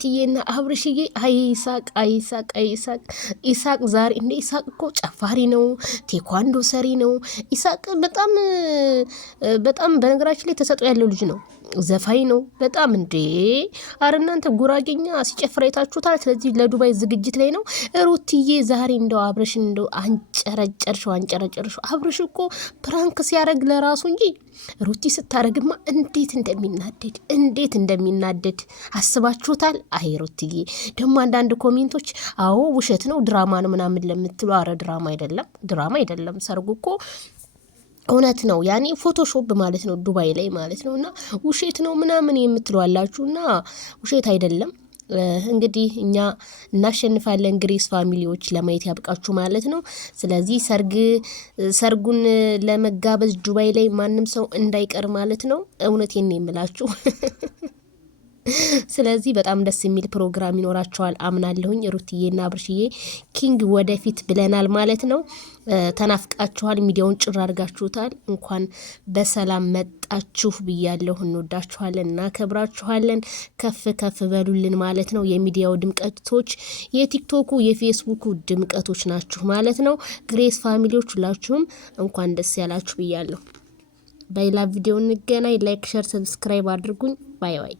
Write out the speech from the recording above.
ቲዬና አብርሽዬ ኢሳቅ ዛሬ እንደ ኢሳቅ እኮ ጨፋሪ ነው፣ ቴኳንዶ ሰሪ ነው። ኢሳቅ በጣም በነገራችን ላይ ተሰጥኦ ያለው ልጅ ነው። ዘፋኝ ነው በጣም እንዴ። አረ እናንተ ጉራጌኛ ሲጨፍር አይታችሁታል። ስለዚህ ለዱባይ ዝግጅት ላይ ነው። ሩትዬ ዛሬ እንደው አብርሽን እንደው አንጨረጨርሽው። አብርሽ እኮ ፕራንክ ሲያደርግ ለራሱ እንጂ ሩቲ ስታረግማ እንዴት እንደሚናደድ አስባችሁታል? አይ ሩትዬ ደግሞ አንዳንድ ኮሜንቶች አዎ ውሸት ነው ድራማ ነው ምናምን ለምትሉ፣ አረ ድራማ አይደለም ሰርጉ እኮ እውነት ነው። ያኔ ፎቶሾፕ ማለት ነው ዱባይ ላይ ማለት ነው። እና ውሸት ነው ምናምን የምትሏላችሁና ውሸት አይደለም። እንግዲህ እኛ እናሸንፋለን። ግሬስ ፋሚሊዎች ለማየት ያብቃችሁ ማለት ነው። ስለዚህ ሰርጉን ለመጋበዝ ዱባይ ላይ ማንም ሰው እንዳይቀር ማለት ነው። እውነቴን ነው የምላችሁ። ስለዚህ በጣም ደስ የሚል ፕሮግራም ይኖራቸዋል አምናለሁኝ። ሩትዬና አብርሽዬ ኪንግ ወደፊት ብለናል ማለት ነው። ተናፍቃችኋል። ሚዲያውን ጭር አድርጋችሁታል። እንኳን በሰላም መጣችሁ ብያለሁ። እንወዳችኋለን፣ እናከብራችኋለን። ከፍ በሉልን ማለት ነው። የሚዲያው ድምቀቶች፣ የቲክቶኩ የፌስቡኩ ድምቀቶች ናችሁ ማለት ነው። ግሬስ ፋሚሊዎች ሁላችሁም እንኳን ደስ ያላችሁ ብያለሁ። በሌላ ቪዲዮ እንገናኝ። ላይክ፣ ሸር፣ ሰብስክራይብ አድርጉኝ። ባይ ባይ።